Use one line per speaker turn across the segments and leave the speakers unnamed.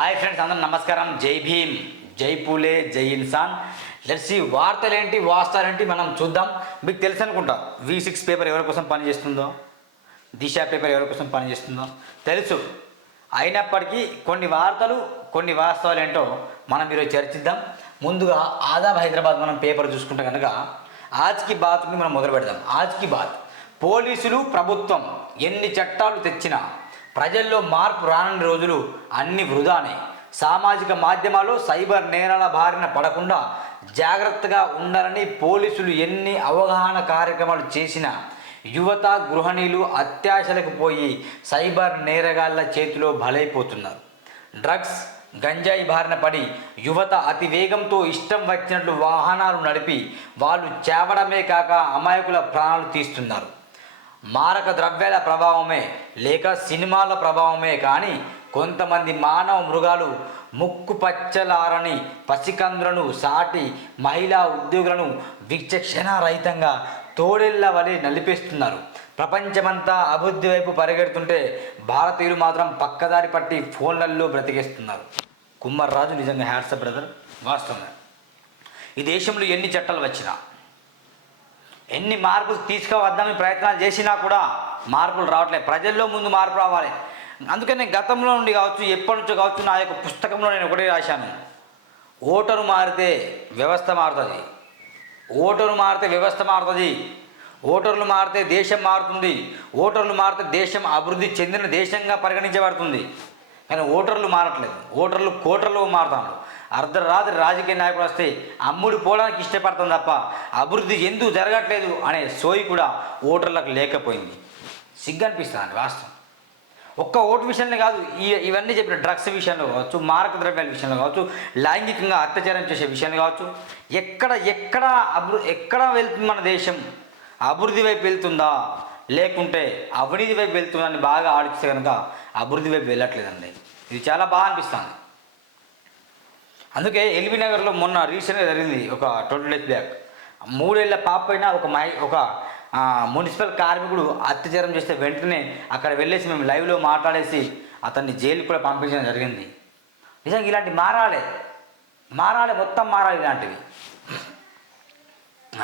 Hi friends అందరూ నమస్కారం. జై భీమ్ జై పూలే జై ఇన్సాన్. లెట్స్ ఈ వార్తలేంటి వాస్తాలేంటి మనం చూద్దాం. మీకు తెలుసు అనుకుంటా వి సిక్స్ పేపర్ ఎవరి కోసం పనిచేస్తుందో? దిశ పేపర్ ఎవరి కోసం పనిచేస్తుందో? తెలుసు. అయినప్పటికీ కొన్ని వార్తలు కొన్ని వాస్తవాలు ఏంటో మనం ఈరోజు చర్చిద్దాం. ముందుగా ఆదాబ్ హైదరాబాద్ మనం పేపర్ చూసుకుంటే కనుక ఆజ్కి బాత్ని మనం మొదలు పెడదాం ఆజ్కి బాత్. పోలీసులు ప్రభుత్వం ఎన్ని చట్టాలు తెచ్చినా ప్రజల్లో మార్పు రానున్న రోజులు అన్ని వృధానే. సామాజిక మాధ్యమాలు సైబర్ నేరాల బారిన పడకుండా జాగ్రత్తగా ఉండాలని పోలీసులు ఎన్ని అవగాహన కార్యక్రమాలు చేసినా యువత గృహిణీలు అత్యాశలకు పోయి సైబర్ నేరగాళ్ళ చేతిలో బలైపోతున్నారు. డ్రగ్స్ గంజాయి బారిన పడి యువత అతి వేగంతో ఇష్టం వచ్చినట్లు వాహనాలు నడిపి వాళ్ళు చేవడమే కాక అమాయకుల ప్రాణాలు తీస్తున్నారు. మారక ద్రవ్యాల ప్రభావమే లేక సినిమాల ప్రభావమే కానీ కొంతమంది మానవ మృగాలు ముక్కు పచ్చలారని పసికంద్రను సాటి మహిళా ఉద్యోగులను విచక్షణ రహితంగా తోడేళ్ళ వలె నలిపేస్తున్నారు. ప్రపంచమంతా అభివృద్ధి వైపు పరిగెడుతుంటే భారతీయులు మాత్రం పక్కదారి పట్టి ఫోన్లల్లో బ్రతికేస్తున్నారు. కుమ్మర్రాజు నిజంగా హ్యాట్సప్ బ్రదర్? వాస్తవంగా ఈ దేశంలో ఎన్ని చట్టాలు వచ్చినా ఎన్ని మార్పులు తీసుకువద్దామని ప్రయత్నాలు చేసినా కూడా మార్పులు రావట్లేదు. ప్రజల్లో ముందు మార్పు రావాలి. అందుకని గతంలో నుండి కావచ్చు ఎప్పటి నుంచో కావచ్చు నా యొక్క పుస్తకంలో నేను ఒకటే రాశాను. ఓటరు మారితే వ్యవస్థ మారుతుంది. ఓటరు మారితే వ్యవస్థ మారుతుంది. ఓటర్లు మారితే దేశం మారుతుంది. ఓటర్లు మారితే దేశం అభివృద్ధి చెందిన దేశంగా పరిగణించబడుతుంది. కానీ ఓటర్లు మారట్లేదు. ఓటర్లు కోటర్లు మారుతాను అర్ధరాత్రి రాజకీయ నాయకుడు వస్తే అమ్ముడు పోవడానికి ఇష్టపడతాం తప్ప అభివృద్ధి ఎందుకు జరగట్లేదు అనే సోయి కూడా ఓటర్లకు లేకపోయింది. సిగ్గు అనిపిస్తుంది వాస్తవం. ఒక్క ఓటు విషయంలో కాదు ఈ ఇవన్నీ చెప్పిన డ్రగ్స్ విషయంలో కావచ్చు మారక ద్రవ్యాల విషయంలో కావచ్చు లైంగికంగా అత్యాచారం చేసే విషయంలో కావచ్చు ఎక్కడ ఎక్కడ అభివృ ఎక్కడ వెళ్తుంది మన దేశం? అభివృద్ధి వైపు వెళ్తుందా? లేకుంటే అవినీతి వైపు వెళ్తుందని బాగా ఆలోచిస్తే కనుక అభివృద్ధి వైపు వెళ్ళట్లేదండి. ఇది చాలా బాగా అనిపిస్తుంది. అందుకే ఎల్బీ నగర్లో మొన్న రీసెంట్గా జరిగింది ఒక ట్వంటీ డేస్ బ్యాక్. మూడేళ్ళ పాప పైన ఒక మై ఒక మున్సిపల్ కార్మికుడు అత్యాచారం చేస్తే వెంటనే అక్కడ వెళ్ళేసి మేము లైవ్లో మాట్లాడేసి అతన్ని జైలుకి కూడా పంపించడం జరిగింది. నిజంగా ఇలాంటి మారాలి. మారాలి మొత్తం మారాలి ఇలాంటివి.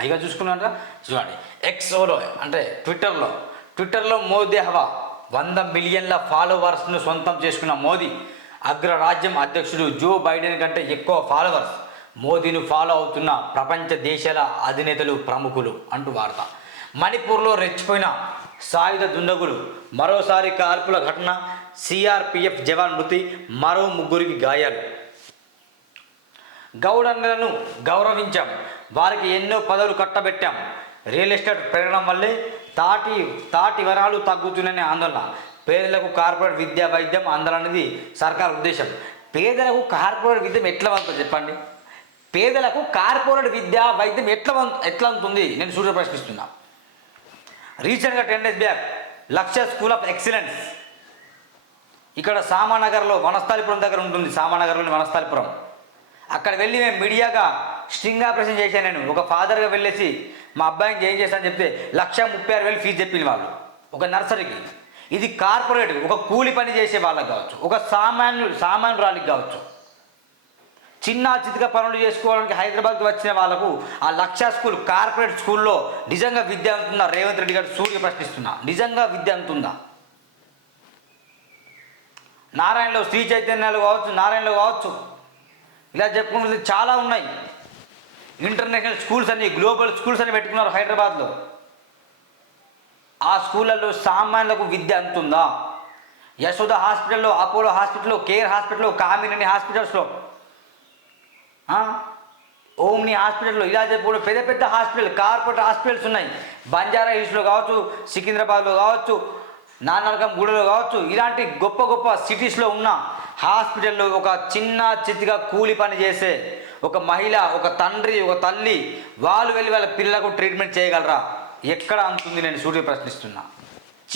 ఇక చూసుకున్నాక చూడండి. ఎక్స్ఓలో అంటే ట్విట్టర్లో ట్విట్టర్లో మోదీ హవా వంద మిలియన్ల ఫాలోవర్స్ను సొంతం చేసుకున్న మోదీ. అగ్రరాజ్యం అధ్యక్షుడు జో బైడెన్ కంటే ఎక్కువ ఫాలోవర్స్. మోదీని ఫాలో అవుతున్న ప్రపంచ దేశాల అధినేతలు ప్రముఖులు అంటూ వార్త. మణిపూర్లో రెచ్చిపోయిన సాయుధ దుండగులు మరోసారి కాల్పుల ఘటన సిఆర్పిఎఫ్ జవాన్ మృతి మరో ముగ్గురికి గాయాలు. గౌడన్నలను గౌరవించాం. వారికి ఎన్నో పదవులు కట్టబెట్టాం. రియల్ ఎస్టేట్ పెరగడం వల్లే తాటి తాటి వరాలు తగ్గుతున్నాయనే ఆందోళన. పేదలకు కార్పొరేట్ విద్యా వైద్యం అందాలనేది సర్కార్ ఉద్దేశం. పేదలకు కార్పొరేట్ విద్యం ఎట్లా వంతుంది చెప్పండి? పేదలకు కార్పొరేట్ విద్య వైద్యం ఎట్లా ఎట్లా ఉంటుంది నేను సూర్య ప్రశ్నిస్తున్నా. రీసెంట్గా ten days back Lakshya school of excellence. ఇక్కడ సామానగర్లో వనస్థాలిపురం దగ్గర ఉంటుంది సామానగర్లోని వనస్థాలిపురం. అక్కడ వెళ్ళి మేము మీడియాగా స్ట్రింగ్ ఆపరేషన్ చేశాను నేను. ఒక ఫాదర్గా వెళ్ళేసి మా అబ్బాయికి ఏం చేశాను చెప్తే లక్ష ముప్పై ఆరు వేలు ఫీజు చెప్పింది వాళ్ళు. ఒక నర్సరీకి. ఇది కార్పొరేట్ ఒక కూలి పని చేసే వాళ్ళకి కావచ్చు ఒక సామాన్యుడు సామాన్యురాలికి కావచ్చు. చిన్న చితిక పనులు చేసుకోవడానికి హైదరాబాద్కి వచ్చిన వాళ్ళకు ఆ లక్ష స్కూల్ కార్పొరేట్ స్కూల్లో నిజంగా విద్య అందుతుందా రేవంత్ రెడ్డి గారు సూర్య ప్రశ్నిస్తున్నా. నిజంగా విద్య అంతుందా నారాయణలో శ్రీ చైతన్యాలు కావచ్చు నారాయణలో కావచ్చు. ఇలా చెప్పుకుంటే చాలా ఉన్నాయి. ఇంటర్నేషనల్ స్కూల్స్ అని గ్లోబల్ స్కూల్స్ అని పెట్టుకున్నారు హైదరాబాద్లో. ఆ స్కూళ్ళల్లో సామాన్యులకు విద్య అందుతుందా? యశోద హాస్పిటల్లో అపోలో హాస్పిటల్లో కేర్ హాస్పిటల్లో కామినేని హాస్పిటల్స్లో? ఓమ్ని హాస్పిటల్లో ఇలా చెప్పుకుంటే పెద్ద పెద్ద హాస్పిటల్ కార్పొరేట్ హాస్పిటల్స్ ఉన్నాయి. బంజారా హిల్స్లో కావచ్చు సికింద్రాబాద్లో కావచ్చు నాన్నరకం గూడలో కావచ్చు ఇలాంటి గొప్ప గొప్ప సిటీస్లో ఉన్న హాస్పిటల్లో ఒక చిన్న చితిగా కూలి పని చేసే ఒక మహిళ ఒక తండ్రి ఒక తల్లి వాళ్ళు వెళ్ళి వాళ్ళ పిల్లలకు ట్రీట్మెంట్ చేయగలరా? ఎక్కడ అంతుంది నేను సూర్య ప్రశ్నిస్తున్నా?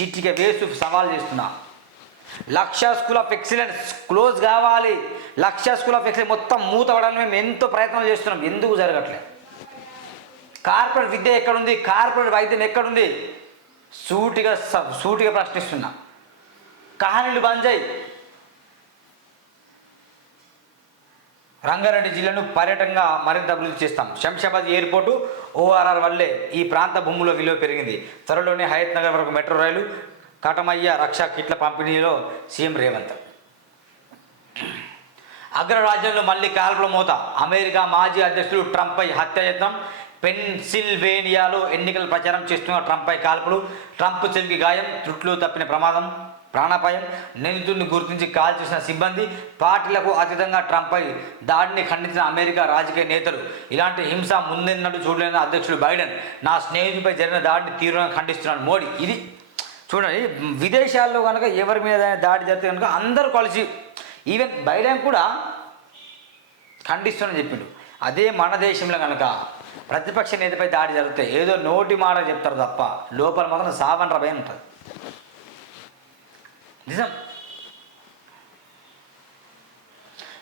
చిట్టిక వేసు సవాల్ చేస్తున్నా. Lakshya school of excellence close కావాలి. లక్ష స్కూల్ ఆఫ్ ఎక్సలెన్స్ మొత్తం మూతపడాలని మేము ఎంతో ప్రయత్నం చేస్తున్నాం. ఎందుకు జరగట్లేదు కార్పొరేట్ విద్య ఎక్కడుంది? కార్పొరేట్ వైద్యం ఎక్కడుంది? సూటిగా సూటిగా ప్రశ్నిస్తున్నా. కహానీలు బంద్ చేయి. రంగారెడ్డి జిల్లాను పర్యటనగా మరింత అభివృద్ధి చేస్తాం. శంషాబాద్ ఎయిర్పోర్టు ఓఆర్ఆర్ వల్లే ఈ ప్రాంత భూముల విలువ పెరిగింది. త్వరలోనే హయత్ నగర్ వరకు మెట్రో రైలు కటమయ్య రక్షా కిట్ల పంపిణీలో సీఎం రేవంత్. అగ్రరాజ్యంలో మళ్ళీ కాల్పుల మోత. అమెరికా మాజీ అధ్యక్షుడు ట్రంప్పై హత్యాయత్నం పెన్సిల్వేనియాలో ఎన్నికల ప్రచారం చేస్తున్న ట్రంప్పై కాల్పులు. ట్రంప్ చెవికి గాయం త్రుట్లు తప్పిన ప్రమాదం. ప్రాణాపాయం నిందితుడిని గుర్తించి కాల్ చేసిన సిబ్బంది పార్టీలకు అతీతంగా ట్రంప్పై దాడిని ఖండించిన అమెరికా రాజకీయ నేతలు. ఇలాంటి హింస ముందెన్నడూ చూడలేని అధ్యక్షుడు బైడెన్ నా స్నేహితుడిపై జరిగిన దాడిని తీవ్రంగా ఖండిస్తున్నాడు మోడీ. ఇది చూడండి విదేశాల్లో కనుక ఎవరి మీద దాడి జరిగితే కనుక అందరూ కలిసి ఈవెన్ బైడెన్ కూడా ఖండిస్తున్నా చెప్పిండు. అదే మన దేశంలో కనుక ప్రతిపక్ష నేతపై దాడి జరిగితే ఏదో నోటి మాట చెప్తారు తప్ప లోపల మాత్రం సావన్ రభయ ఉంటుంది. నిజం.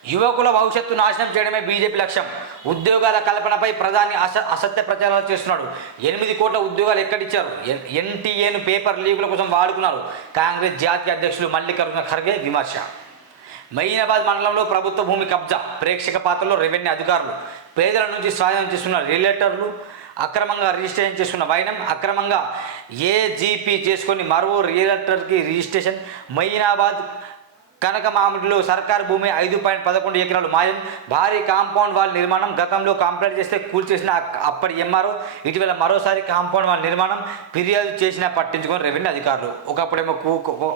యువకుల భవిష్యత్తు నాశనం చేయడమే బీజేపీ లక్ష్యం. ఉద్యోగాల కల్పనపై ప్రధాని అస అసత్య ప్రచారాలు చేస్తున్నాడు. ఎనిమిది కోట్ల ఉద్యోగాలు ఎక్కడిచ్చారు? ఎన్ ఎన్టీఏను పేపర్ లీగుల కోసం వాడుకున్నారు. కాంగ్రెస్ జాతీయ అధ్యక్షులు మల్లికార్జున ఖర్గే విమర్శ. మయినాబాద్ మండలంలో ప్రభుత్వ భూమి కబ్జా. ప్రేక్షక పాత్రలో రెవెన్యూ అధికారులు. పేదల నుంచి స్వాధీనం చేస్తున్న రిలేటర్లు అక్రమంగా రిజిస్ట్రేషన్ చేసుకున్న వైనం అక్రమంగా ఏజీపీ చేసుకొని మరో రియల్టర్కి రిజిస్ట్రేషన్. మయీనాబాద్ కనకమామిడిలో సర్కారు భూమి ఐదు పాయింట్ పదకొండు ఎకరాలు మాయం. భారీ కాంపౌండ్ వాల్ నిర్మాణం. గతంలో కంప్లైంట్ చేస్తే కూల్చేసిన అప్పటి ఎంఆర్ఓ ఇటీవల మరోసారి కాంపౌండ్ వాల్ నిర్మాణం ఫిర్యాదు చేసినా పట్టించుకొని రెవెన్యూ అధికారులు. ఒకప్పుడేమో కూ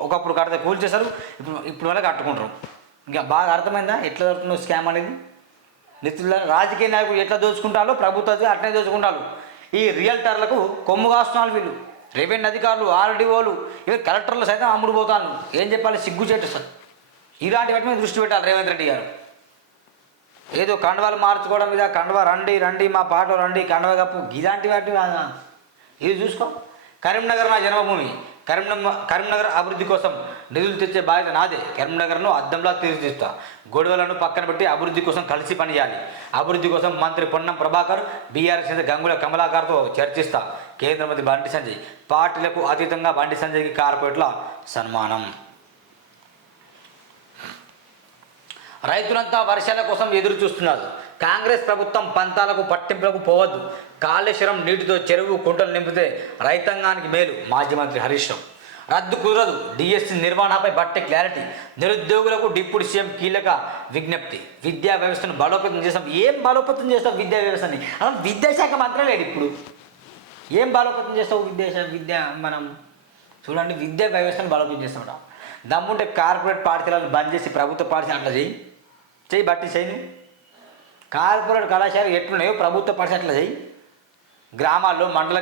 ఒకప్పుడు కడితే కూల్చేశారు ఇప్పుడు ఇప్పుడు వల్ల కట్టుకుంటారు. ఇంకా బాగా అర్థమైందా? ఎట్లా జరుగుతుందో స్కామ్ అనేది? నిధుల రాజకీయ నాయకులు ఎట్లా దోచుకుంటారో ప్రభుత్వం అట్లే దోచుకుంటారు. ఈ రియల్టర్లకు కొమ్ము కాస్తున్నారు వీళ్ళు. రెవెన్యూ అధికారులు ఆర్డీఓలు ఇవి కలెక్టర్లు సైతం అమ్ముడు పోతాను ఏం చెప్పాలి? సిగ్గు చెట్టు సార్. ఇలాంటి వాటి మీద దృష్టి పెట్టాలి రేవంత్ రెడ్డి గారు. ఏదో కండవాలు మార్చుకోవడం మీద కండవ రండి రండి మా పాట రండి కండవ కప్పు. ఇలాంటి వాటి ఇది చూసుకో. కరీంనగర్ నా జన్మభూమి. కరీంనగర్ కరీంనగర్ అభివృద్ధి కోసం నిధులు తెచ్చే బాధ్యత నాదే. కరీంనగర్ను అద్దంలా తీర్చిదిస్తా గొడవలను పక్కన పెట్టి అభివృద్ధి కోసం కలిసి పనిచేయాలి. అభివృద్ధి కోసం మంత్రి పొన్నం ప్రభాకర్ బీఆర్ఎస్ నేత గంగుల కమలాకర్తో చర్చిస్తా. కేంద్ర మంత్రి బండి సంజయ్. పార్టీలకు అతీతంగా బండి సంజయ్కి కార్పొరేట్ల సన్మానం. రైతులంతా వర్షాల కోసం ఎదురు చూస్తున్నారు. కాంగ్రెస్ ప్రభుత్వం పంతాలకు పట్టింపులకు పోవద్దు. కాళేశ్వరం నీటితో చెరువు కుంటలు నింపితే రైతాంగానికి మేలు. మాజీ మంత్రి హరీష్ రావు. రద్దు కుదరదు. డిఎస్సి నిర్వహణపై బట్టే క్లారిటీ. నిరుద్యోగులకు డిప్యూటీ సీఎం కీలక విజ్ఞప్తి. విద్యా వ్యవస్థను బలోపేతం చేస్తాం. ఏం బలోపేతం చేస్తాం విద్యా వ్యవస్థని? అసలు విద్యాశాఖ మంత్రి లేడు ఇప్పుడు. ఏం బలోపేతం చేస్తావు విద్యాశాఖ విద్య మనం చూడండి విద్యా వ్యవస్థను బలోపేతం చేస్తాం దమ్ముంటే కార్పొరేట్ పాఠశాలను బంద్ చేసి ప్రభుత్వ పాఠశాల అట్లా చేయి చేయి బట్టి చేయి కార్పొరేట్ కళాశాల ఎట్లున్నాయో ప్రభుత్వ పాఠశాల అట్లా చేయి గ్రామాల్లో మండల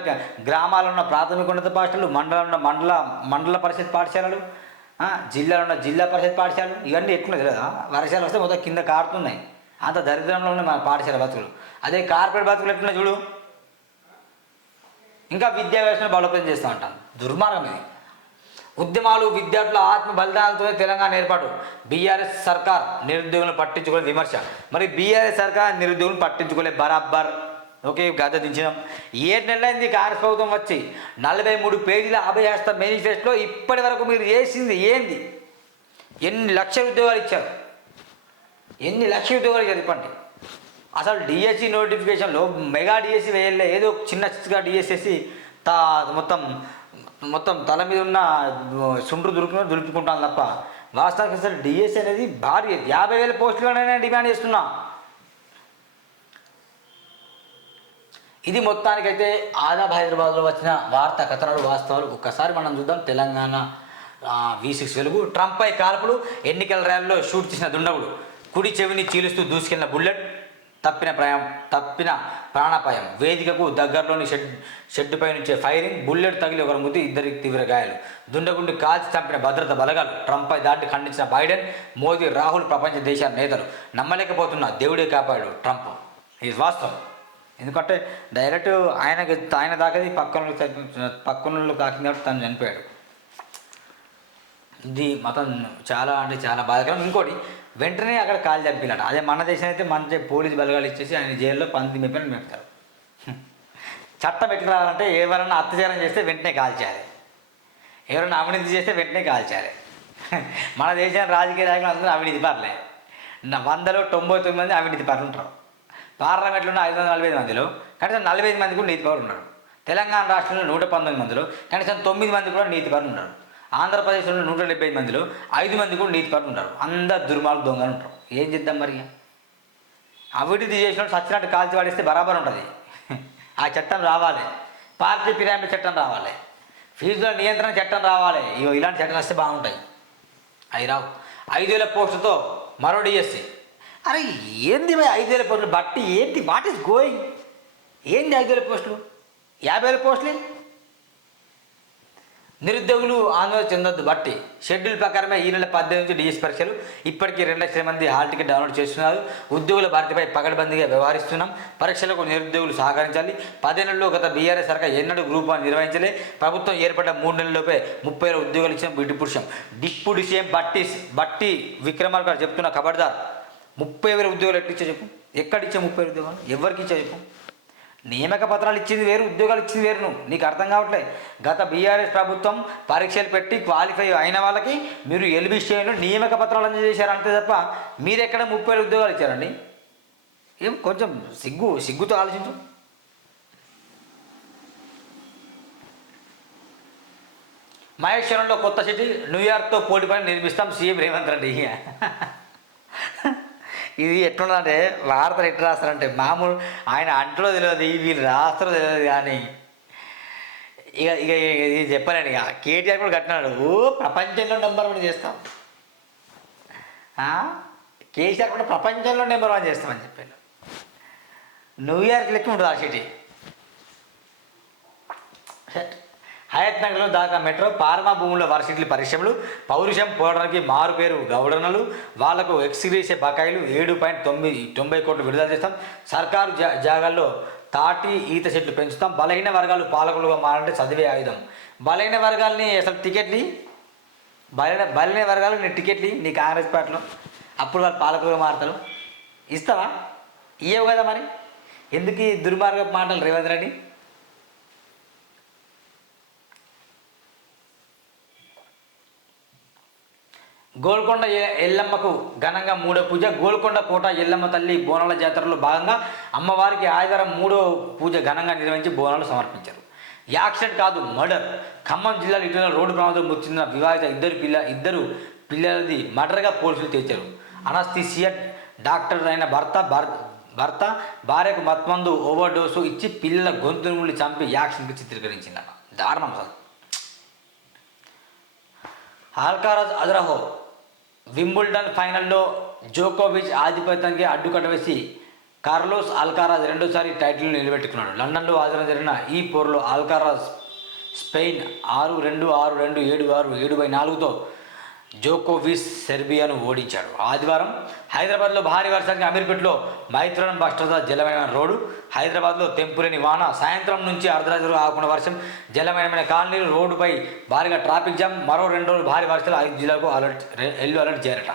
గ్రామాల్లో ఉన్న ప్రాథమిక ఉన్నత పాఠశాలలు మండలంలో ఉన్న మండల మండల పరిషత్ పాఠశాలలు జిల్లాలో ఉన్న జిల్లా పరిషత్ పాఠశాలలు ఇవన్నీ ఎక్కువ కదా వర్షాలు వస్తే మొత్తం కింద కారుతున్నాయి. అంత దరిద్రంలో ఉన్నాయి మన పాఠశాల బతుకులు. అదే కార్పొరేట్ బతుకులు ఎట్లున్నాయి చూడు? ఇంకా విద్యా వ్యవస్థను బలోపేతం చేస్తూ ఉంటాం. దుర్మార్గం ఇది. ఉద్యమాలు విద్యార్థుల ఆత్మ బలిదానాలతోనే తెలంగాణ ఏర్పాటు. బీఆర్ఎస్ సర్కార్ నిరుద్యోగులను పట్టించుకునే విమర్శ. మరి బీఆర్ఎస్ సర్కార్ నిరుద్యోగులను పట్టించుకోలే బరాబర్. ఓకే గత దించినాం. ఏడు నెలలైంది కాంగ్రెస్ ప్రభుత్వం వచ్చి. నలభై మూడు పేజీల అభయాస్త మేనిఫెస్టోలో ఇప్పటి వరకు మీరు చేసింది ఏంది? ఎన్ని లక్షల ఉద్యోగాలు ఇచ్చారు? ఎన్ని లక్షల ఉద్యోగాలు ఇచ్చారు చెప్పండి. అసలు డిఎస్సి నోటిఫికేషన్లో మెగా డిఎస్సి వేయలే ఏదో చిన్న చిన్నగా డిఎస్సి తా మొత్తం మొత్తం తల మీద ఉన్న సుండ్రు దురుకు దులుపుకుంటాను తప్ప. వాస్తవానికి అసలు డిఎస్సి అనేది భారీ యాభై వేల పోస్టులుగానే డిమాండ్ చేస్తున్నా. ఇది మొత్తానికైతే ఆదాబ్ హైదరాబాద్లో వచ్చిన వార్త కథనాలు వాస్తవాలు ఒక్కసారి మనం చూద్దాం. తెలంగాణ వి సిక్స్ వెలుగు. ట్రంప్పై కాల్పులు ఎన్నికల ర్యాలీలో షూట్ చేసిన దుండగుడు. కుడి చెవిని చీలుస్తూ దూసుకెళ్ళిన బుల్లెట్ తప్పిన ప్రయాం తప్పిన ప్రాణాపాయం. వేదికకు దగ్గరలోని షెడ్ షెడ్డుపై నుంచే ఫైరింగ్ బుల్లెట్ తగిలి ఒకరి మృతి ఇద్దరికి తీవ్ర గాయాలు. దుండగుండి కాల్చి చంపిన భద్రత బలగాలు. ట్రంప్పై దాటి ఖండించిన బైడెన్ మోదీ రాహుల్ ప్రపంచ దేశాల నేతలు. నమ్మలేకపోతున్న దేవుడే కాపాడు ట్రంప్. ఇది వాస్తవం. ఎందుకంటే డైరెక్ట్ ఆయనకి ఆయన దాకది పక్కన పక్కన తాకింది కాబట్టి తను చనిపోయాడు. ఇది మతం చాలా అంటే చాలా బాధకరం. ఇంకోటి వెంటనే అక్కడ కాలు చంపినాడు అదే మన దేశం అయితే మన పోలీస్ బలగాలు ఇచ్చేసి ఆయన జైల్లో పంది మెప్పని మెప్తారు. చట్టం ఎట్లా రావాలంటే ఎవరైనా అత్యాచారం చేస్తే వెంటనే కాల్చాలి. ఎవరైనా అవినీతి చేస్తే వెంటనే కాల్చాలి. మన దేశం రాజకీయ నాయకులు అందరూ అవినీతి పర్లే. వందలో తొంభై తొమ్మిది మంది అవినీతి పరులు ఉంటారు పార్లమెంట్లో ఉన్న ఐదు వందల నలభై ఐదు మందిలో కనీసం నలభై ఐదు మంది కూడా నీతిపరులు ఉన్నారు. తెలంగాణ రాష్ట్రంలో నూట పంతొమ్మిది మందిలో కనీసం తొమ్మిది మంది కూడా నీతిపరులు ఉన్నారు. ఆంధ్రప్రదేశ్లో నూట డెబ్బై ఐదు మందిలో ఐదు మంది కూడా నీతి పరులు ఉంటారు అందరు దుర్మార్గ దొంగలు ఉంటారు. ఏం చేద్దాం మరి అభివృద్ధి అవినీతి చేసిన వాడు సచ్చినట్టు కాల్చి పడేస్తే బరాబర్ ఉంటుంది. ఆ చట్టం రావాలి. పార్టీ పిరామిడ్ చట్టం రావాలి. ఫీజుల నియంత్రణ చట్టం రావాలి. ఇగో ఇలాంటి చట్టం వస్తే బాగుంటాయి. అవి రావు. ఐదు వేల పోస్టుతో మరో డిఎస్సి. అరే ఏంది భయ్ ఐదు వేల పోస్టులు? బట్టి ఏంటి? వాట్ ఈస్ గోయింగ్ ఏంది ఐదు వేల పోస్టులు? యాభై వేల పోస్టులు? నిరుద్యోగులు ఆందోళన చెందొద్దు బట్టి. షెడ్యూల్ ప్రకారమే ఈ నెల పద్దెనిమిది నుంచి డిఎస్ పరీక్షలు. ఇప్పటికీ రెండు లక్షల మంది హాల్ టికెట్ డౌన్లోడ్ చేస్తున్నారు. ఉద్యోగుల భర్తీపై పకడ్బందీగా వ్యవహరిస్తున్నాం. పరీక్షలకు నిరుద్యోగులు సహకరించాలి. పదేళ్ళలో గత బీఆర్ఎస్ సర్కార్ ఎన్నడూ గ్రూప్ వన్ నిర్వహించలే. ప్రభుత్వం ఏర్పడ్డ మూడు నెలల్లోపే ముప్పై వేల ఉద్యోగాలు ఇచ్చిన బిడ్డు పురుషం. డిప్యూటీ సీఎం బట్టి బట్టి విక్రమార్క గారు చెప్తున్న ఖబర్దార్ ముప్పై వేల ఉద్యోగాలు ఎట్లా ఇచ్చా చెప్పు? ఎక్కడిచ్చే ముప్పై వేల ఉద్యోగాలు? ఎవరికి ఇచ్చా చెప్పు? నియామక పత్రాలు ఇచ్చింది వేరు ఉద్యోగాలు ఇచ్చింది వేరు నువ్వు. నీకు అర్థం కావట్లే? గత బీఆర్ఎస్ ప్రభుత్వం పరీక్షలు పెట్టి క్వాలిఫై అయిన వాళ్ళకి మీరు ఎల్బీ స్టేలో నియామక పత్రాలు అందజేశారు అంతే తప్ప మీరు ఎక్కడ ముప్పై వేల ఉద్యోగాలు ఇచ్చారండి? ఏం కొంచెం సిగ్గు సిగ్గుతో ఆలోచించు. మహేశ్వరంలో కొత్త సిటీ న్యూయార్క్తో పోటీ పని నిర్మిస్తాం సీఎం రేవంత్ రెడ్డి. ఇది ఎట్లుందంటే వార్తలు ఎట్లా రాస్తారంటే మామూలు ఆయన అంటలో తెలియదు వీళ్ళు రాస్తారో తెలియదు కానీ ఇక ఇక ఇది చెప్పలేను ఇక. కేటీఆర్ కూడా కట్టినాడు. ఓ ప్రపంచంలో నెంబర్ వన్ చేస్తాం. కేసీఆర్ కూడా ప్రపంచంలో నెంబర్ వన్ చేస్తామని చెప్పాను న్యూయార్క్ లెక్క ఉంటుంది ఆ సిటీ షట్. హయత్నగర్లో దాకా మెట్రో పార్మా భూముల వర్సిటీల పరిశ్రమలు పౌరుషం పోవడానికి మారు పేరు గౌడనలు వాళ్ళకు ఎక్స్గ్రేసే బకాయిలు ఏడు పాయింట్ తొమ్మిది తొంభై కోట్లు విడుదల చేస్తాం. సర్కారు జా జాగాల్లో తాటి ఈత చెట్లు పెంచుతాం. బలహీన వర్గాలు పాలకులుగా మారంటే చదివే ఆయుధం. బలహీన వర్గాల్ని అసలు టికెట్ని బలైన బలహీన వర్గాలు నీ టికెట్ని నీ కాంగ్రెస్ పార్టీలో అప్పుడు వాళ్ళు పాలకులుగా మారుతారు. ఇస్తావా? ఇయ్యవు కదా మరి? ఎందుకు ఈ మాటలు రేవంత్ రెడ్డి? గోల్కొండ ఎల్లమ్మకు ఘనంగా మూడో పూజ గోల్కొండ కోట ఎల్లమ్మ తల్లి బోనాల జాతరలో భాగంగా అమ్మవారికి ఆదివారం మూడో పూజ ఘనంగా నిర్వహించి బోనాలు సమర్పించారు. యాక్సిడెంట్ కాదు మర్డర్. ఖమ్మం జిల్లాలో ఇటీవల రోడ్డు ప్రమాదం మృతి చెందిన వివాహిత ఇద్దరు పిల్ల ఇద్దరు పిల్లలది మర్డర్గా పోలీసులు తెచ్చారు అనస్థిసియా డాక్టర్ అయిన భర్త భర్త భార్యకు మత్మందు ఓవర్ డోసు ఇచ్చి పిల్లల గొంతు నుండి చంపి యాక్షన్కి చిత్రీకరించిందట. దారుణం అసలు. ఆల్కారాజ్ అజరహో వింబుల్డన్ ఫైనల్లో జోకోవిచ్ ఆధిపత్యానికి అడ్డుకట్ట వేసి కార్లోస్ ఆల్కారాజ్ రెండోసారి టైటిల్ను నిలబెట్టుకున్నాడు. లండన్లో హాజరు జరిగిన ఈ పోరులో ఆల్కారాజ్ స్పెయిన్ ఆరు రెండు ఆరు రెండు ఏడు ఆరు ఏడు బై నాలుగుతో జోకోవిస్ సెర్బియాను ఓడించాడు. ఆదివారం హైదరాబాద్లో భారీ వర్షానికి అమీర్పేటలో మైత్రన్ బస్టర్ జలమైన రోడ్డు. హైదరాబాద్లో తెంపులేని వాన. సాయంత్రం నుంచి అర్ధరాత్రి ఆకుండా వర్షం జలమైనమైన కాలనీలు. రోడ్డుపై భారీగా ట్రాఫిక్ జామ్. మరో రెండు రోజులు భారీ వర్షాలు ఐదు జిల్లాలకు అలర్ట్ ఎల్లు అలర్ట్ చేరట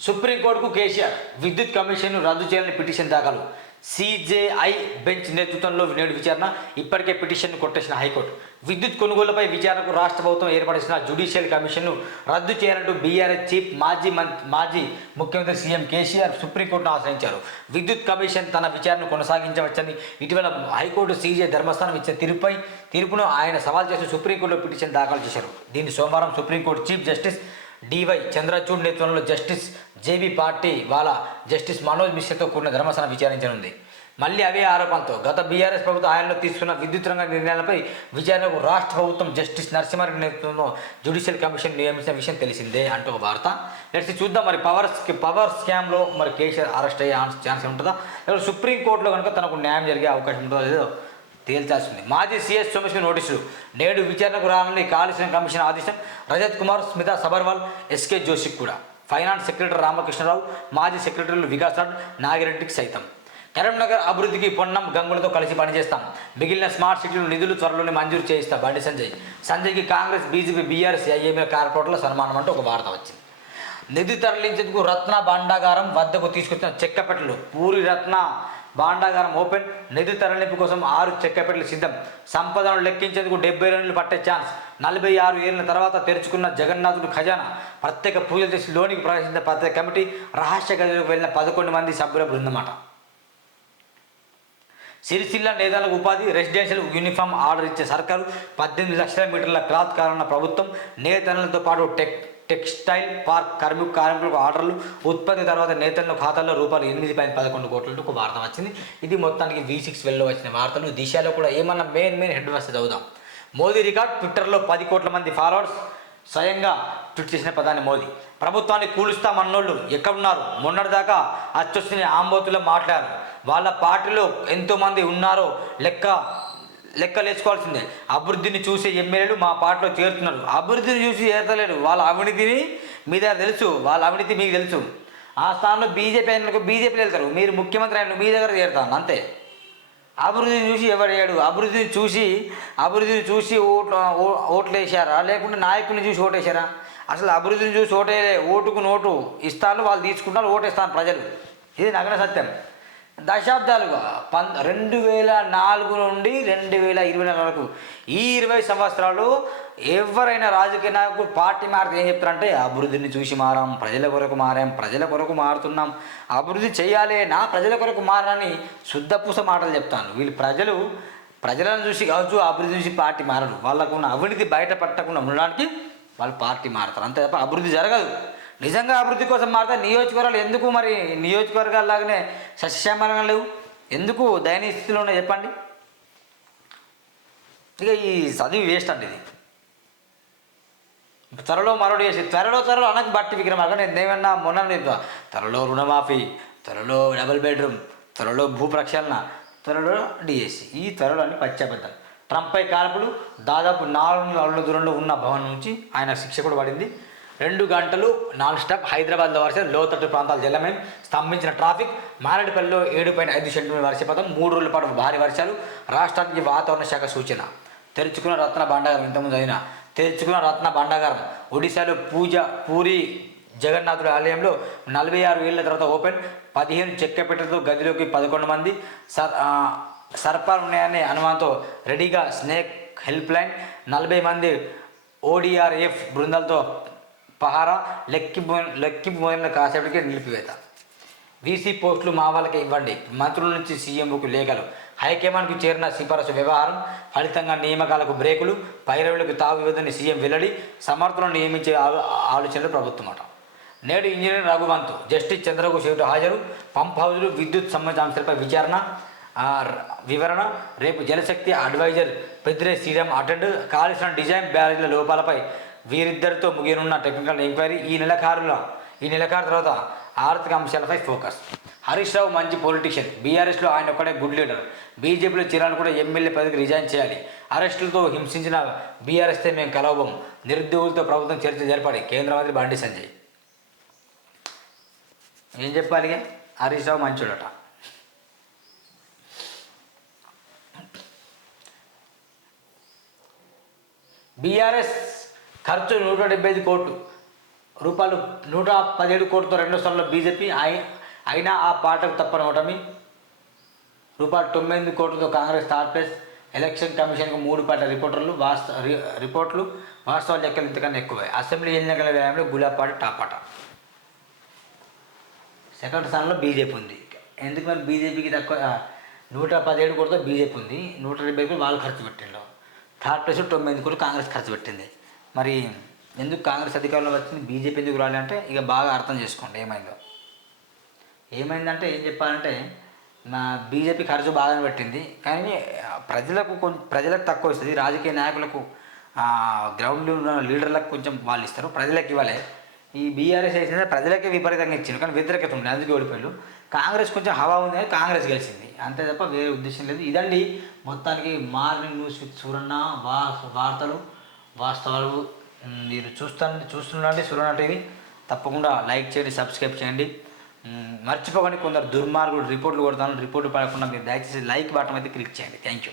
సుప్రీంకోర్టుకు కేసీఆర్ విద్యుత్ కమిషన్ను రద్దు చేయాలని పిటిషన్ దాఖలు. సిజేఐ బెంచ్ నేతృత్వంలో నేడు విచారణ. ఇప్పటికే పిటిషన్ కొట్టేసిన హైకోర్టు. విద్యుత్ కొనుగోలుపై విచారణకు రాష్ట్ర ప్రభుత్వం ఏర్పడిన జ్యుడిషియల్ కమిషన్ను రద్దు చేయాలంటూ బీఆర్ఎస్ చీఫ్ మాజీ మంత్ మాజీ ముఖ్యమంత్రి సీఎం కేసీఆర్ సుప్రీంకోర్టును ఆశ్రయించారు. విద్యుత్ కమిషన్ తన విచారణ కొనసాగించవచ్చని ఇటీవల హైకోర్టు సీజే ధర్మస్థానం ఇచ్చిన తీర్పుపై తీర్పును ఆయన సవాల్ చేసి సుప్రీంకోర్టులో పిటిషన్ దాఖలు చేశారు. దీన్ని సోమవారం supreme court chief justice DY Chandrachud నేతృత్వంలో జస్టిస్ జేబీ పార్టీ వాళ్ళ జస్టిస్ మనోజ్ మిశ్రతో కూడిన ధర్మాసనం విచారించనుంది. మళ్ళీ అవే ఆరోపణతో గత బీఆర్ఎస్ ప్రభుత్వం ఆయనలో తీసుకున్న విద్యుత్ రంగ నిర్ణయాలపై విచారణకు రాష్ట్ర ప్రభుత్వం జస్టిస్ నరసింహారెడ్డి నేతృత్వంలో జ్యుడిషియల్ కమిషన్ నియమించిన విషయం తెలిసిందే అంటూ ఒక వార్త. నెక్స్ట్ చూద్దాం మరి పవర్ స్కి- పవర్ స్కామ్లో మరి కేసీఆర్ అరెస్ట్ అయ్యే ఛాన్స్ ఉంటుందా? లేదా సుప్రీంకోర్టులో కనుక తనకు న్యాయం జరిగే అవకాశం ఉంటుందో? లేదో తేల్చాల్సింది. మాజీ సీఎస్ సోమేశ్వర్ నోటీసులు నేడు విచారణకు రావాలని కాళేశ్వరం కమిషన్ ఆదేశం రజత్ కుమార్ స్మితా సబర్వాల్ ఎస్కే జోషికి కూడా. ఫైనాన్స్ సెక్రటరీ రామకృష్ణరావు మాజీ సెక్రటరీలు వికాస్ రాడ్ నాగిరెడ్డికి సైతం. కరీంనగర్ అభివృద్ధికి పొన్నం గంగులతో కలిసి పనిచేస్తాం. మిగిలిన స్మార్ట్ సిటీలు నిధులు త్వరలోనే మంజూరు చేయిస్తా బండి సంజయ్. సంజయ్కి కాంగ్రెస్ బీజేపీ బీఆర్ఎస్ ఐఎంఏ కార్పొరేటర్ల సన్మానం అంటూ ఒక వార్త వచ్చింది. నిధి తరలించేందుకు రత్న భాండాగారం వద్దకు తీసుకొచ్చిన చెక్కపెట్టలు పూరి రత్న భాండాగారం ఓపెన్. నిధి తరలింపు కోసం ఆరు చెక్కపెట్టలు సిద్ధం. సంపదను లెక్కించేందుకు డెబ్బై రెండు పట్టే ఛాన్స్. నలభై ఆరు ఏళ్ళ తర్వాత తెరుచుకున్న జగన్నాథుడు ఖజానా. ప్రత్యేక పూజలు చేసి లోనికి ప్రవేశించిన ప్రత్యేక కమిటీ రహస్య గదిలోకి వెళ్ళిన పదకొండు మంది సభ్యుల బృందమాట. సిరిసిల్ల నేతలకు ఉపాధి రెసిడెన్షియల్ యూనిఫామ్ ఆర్డర్ ఇచ్చే సర్కారు పద్దెనిమిది లక్షల మీటర్ల క్లాత్ కానున్న ప్రభుత్వం నేతలతో పాటు టెక్ టెక్స్టైల్ పార్క్ కార్మిక కార్మికులకు ఆర్డర్లు ఉత్పత్తి తర్వాత నేతల ఖాతాల్లో రూపాయలు ఎనిమిది పాయింట్ పదకొండు కోట్లకు ఒక వార్త వచ్చింది. ఇది మొత్తానికి వి సిక్స్ వెళ్ళి వచ్చిన వార్తలు. దిశలో కూడా ఏమన్నా మెయిన్ మెయిన్ హెడ్ వస్తే చదువుదాం. మోదీ రికార్డ్ ట్విట్టర్లో పది కోట్ల మంది ఫాలోవర్స్ స్వయంగా ట్వీట్ చేసిన ప్రధాని మోదీ. ప్రభుత్వాన్ని కూలుస్తామన్నోళ్ళు ఎక్కడున్నారు? మొన్నటిదాకా అచ్చొచ్చిన ఆంబోతులో మాట్లాడారు. వాళ్ళ పార్టీలో ఎంతోమంది ఉన్నారో లెక్క లెక్కలేసుకోవాల్సిందే. అభివృద్ధిని చూసే ఎమ్మెల్యేలు మా పార్టీలో చేరుతున్నారు. అభివృద్ధిని చూసి చేరతలేరు. వాళ్ళ అవినీతిని మీ దగ్గర తెలుసు. వాళ్ళ అవినీతి మీకు తెలుసు. ఆ స్థానంలో బీజేపీ అయినకు బీజేపీలు వెళ్తారు. మీరు ముఖ్యమంత్రి అయిన మీ దగ్గర చేరుతాను. అంతే. అభివృద్ధిని చూసి ఎవడు అభివృద్ధిని చూసి అభివృద్ధిని చూసి ఓట్లు ఓట్లు వేసారా లేకుంటే నాయకుల్ని చూసి ఓటేశారా? అసలు అభివృద్ధిని చూసి ఓటే ఓటుకు నోటు ఇస్తాను వాళ్ళు తీసుకుంటారు ఓటేస్తాను ప్రజలు. ఇది నగర సత్యం. దశాబ్దాలుగా పం రెండు వేల నాలుగు నుండి రెండు వేల ఇరవై నాలుగు వరకు ఈ ఇరవై సంవత్సరాలు ఎవరైనా రాజకీయ నాయకులు పార్టీ మారితే ఏం చెప్తారంటే అభివృద్ధిని చూసి మారాం ప్రజల కొరకు మారాం ప్రజల కొరకు మారుతున్నాం. అభివృద్ధి చేయాలి నా ప్రజల కొరకు మారని శుద్ధపూస మాటలు చెప్తాను. వీళ్ళు ప్రజలు ప్రజలను చూసి కావచ్చు అభివృద్ధి చూసి పార్టీ మారరు. వాళ్ళకున్న అవినీతి బయట పట్టకుండా ఉండడానికి వాళ్ళు పార్టీ మారుతారు. అంతే తప్ప అభివృద్ధి జరగదు. నిజంగా అభివృద్ధి కోసం మారితే నియోజకవర్గాలు ఎందుకు మరి నియోజకవర్గాల్లాగానే సస్యశ్యామలంగా లేవు? ఎందుకు దయనీయ స్థితిలో ఉన్నాయి చెప్పండి. ఇక ఈ చదివి వేస్ట్ అండి ఇది. త్వరలో మరొకటి చేసి త్వరలో త్వరలో అనకు బట్టి విక్రమార్క నేను ఏమన్నా మొన్న లేదు త్వరలో రుణమాఫీ త్వరలో డబుల్ బెడ్రూమ్ త్వరలో భూ ప్రక్షాళన త్వరలో డిఎస్సి ఈ త్వరలో అన్ని ట్రంప్ ట్రంప్పై కాల్పులు దాదాపు నాలుగు అడుగుల దూరంలో ఉన్న భవన్ నుంచి ఆయన శిక్ష కూడా పడింది. రెండు గంటలు నాన్ స్టాప్ హైదరాబాద్లో వర్షం లోతట్టు ప్రాంతాలు జల్లమయం స్తంభించిన ట్రాఫిక్. మారేడుపల్లిలో ఏడు పాయింట్ ఐదు సెంటీమీటర్ వర్షపాతం మూడు రోజుల పాటు భారీ వర్షాలు. రాష్ట్రానికి వాతావరణ శాఖ సూచన. తెరుచుకున్న రత్న భాండాగారం ఇంతకుముందు అయినా తెరుచుకున్న రత్న భాండాగారం ఒడిశాలో పూజ పూరి జగన్నాథుడి ఆలయంలో నలభై ఆరు ఏళ్ళ తర్వాత ఓపెన్. పదిహేను చెక్కపెట్టెలతో గదిలోకి పదకొండు మంది. సర్ సర్పాలు ఉన్నాయనే అనుమానంతో రెడీగా స్నేక్ హెల్ప్ లైన్ నలభై మంది ఓడిఆర్ఎఫ్ బృందాలతో పహారా లెక్కింపు లెక్కింపు మొదలైన కాసేపటికి నిలిపివేత. వీసీ పోస్టులు మా వాళ్ళకి ఇవ్వండి. మంత్రుల నుంచి సీఎంకు లేఖలు. హైకమాండ్కు చేరిన సిఫారసు వ్యవహారం ఫలితంగా నియామకాలకు బ్రేకులు పైరవులకు తాగు ఇవ్వదని సీఎం వెల్లడి సమర్థులను నియమించే ఆలోచనలు ప్రభుత్వం అట నేడు ఇంజనీర్ రఘువంతు జస్టిస్ చంద్రఘోష్ ఎదుట హాజరు. పంప్ హౌజులు విద్యుత్ సంబంధించిన అంశాలపై విచారణ వివరణ. రేపు జలశక్తి అడ్వైజర్ పెద్దిరే శ్రీరామ్ అటెండ్. కాలుష్య డిజైన్ బ్యారేజ్ల లోపాలపై వీరిద్దరితో ముగియనున్న టెక్నికల్ ఎంక్వైరీ ఈ నెలకారుల ఈ నెలకారు తర్వాత ఆర్థిక అంశాలపై ఫోకస్ హరీష్ రావు మంచి పొలిటీషియన్ బీఆర్ఎస్లో ఆయన ఒక్కడే గుడ్ లీడర్ బీజేపీలో చిరాలు కూడా ఎమ్మెల్యే పదవికి రిజైన్ చేయాలి. అరెస్టులతో హింసించిన బీఆర్ఎస్తో మేము కలవబం. నిరుద్యోగులతో ప్రభుత్వం చర్చ జరపాలి. కేంద్ర మంత్రి బండి సంజయ్. ఏం చెప్పాలి హరీష్ రావు మంచోడట. బీఆర్ఎస్ ఖర్చు నూట డెబ్బై ఐదు కోట్లు. రూపాయలు నూట పదిహేడు కోట్లతో రెండో స్థానంలో బీజేపీ అయినా ఆ పాటకు తప్పని ఓటమి. రూపాయలు తొంభై ఎనిమిది కోట్లతో కాంగ్రెస్ థర్డ్ ప్లేస్ ఎలక్షన్ కమిషన్కు మూడు పాట రిపోర్టర్లు వాస్త రి- రిపోర్ట్లు వాస్తవ లెక్కలు ఇంతకన్నా ఎక్కువే. అసెంబ్లీ ఎన్నికల వ్యయంలో గులాపాటి టాపాట సెకండ్ స్థానంలో బీజేపీ ఉంది. ఎందుకు మరి బీజేపీకి తక్కువ నూట పదిహేడు కోట్లతో బీజేపీ ఉంది. నూట డెబ్బై కోట్లు వాళ్ళు ఖర్చు పెట్టిండ్రు. థర్డ్ ప్లేస్ తొంభై ఎనిమిది కోట్లు కాంగ్రెస్ ఖర్చు పెట్టింది. మరి ఎందుకు కాంగ్రెస్ అధికారంలో వచ్చింది? బీజేపీ ఎందుకు రాలంటే అంటే ఇక బాగా అర్థం చేసుకోండి ఏమైందో. ఏమైందంటే ఏం చెప్పాలంటే నా బీజేపీ ఖర్చు బాగానే పెట్టింది. కానీ ప్రజలకు కొంచెం ప్రజలకు తక్కువ ఇస్తుంది. రాజకీయ నాయకులకు గ్రౌండ్లో ఉన్న లీడర్లకు కొంచెం వాళ్ళు ఇస్తారు. ప్రజలకు ఇవ్వలే. ఈ బీఆర్ఎస్ వేసిన ప్రజలకే విపరీతంగా ఇచ్చింది కానీ వ్యతిరేకత ఉంది అందుకే ఓడిపోయారు కాంగ్రెస్ కొంచెం హవా ఉంది కానీ కాంగ్రెస్ గెలిచింది. అంతే తప్ప వేరే ఉద్దేశం లేదు. ఇదండి మొత్తానికి మార్నింగ్ న్యూస్ చూడన్న సూరన్న వార్తలు. వాస్తవాలు మీరు చూస్తాను చూస్తున్నాండి సూరన్న టీవీ తప్పకుండా లైక్ చేయండి సబ్స్క్రైబ్ చేయండి. మర్చిపోకండి కొందరు దుర్మార్గులు రిపోర్ట్లు కొడతాను రిపోర్ట్లు పడకుండా మీరు దయచేసి లైక్ బటన్ అయితే క్లిక్ చేయండి. Thank you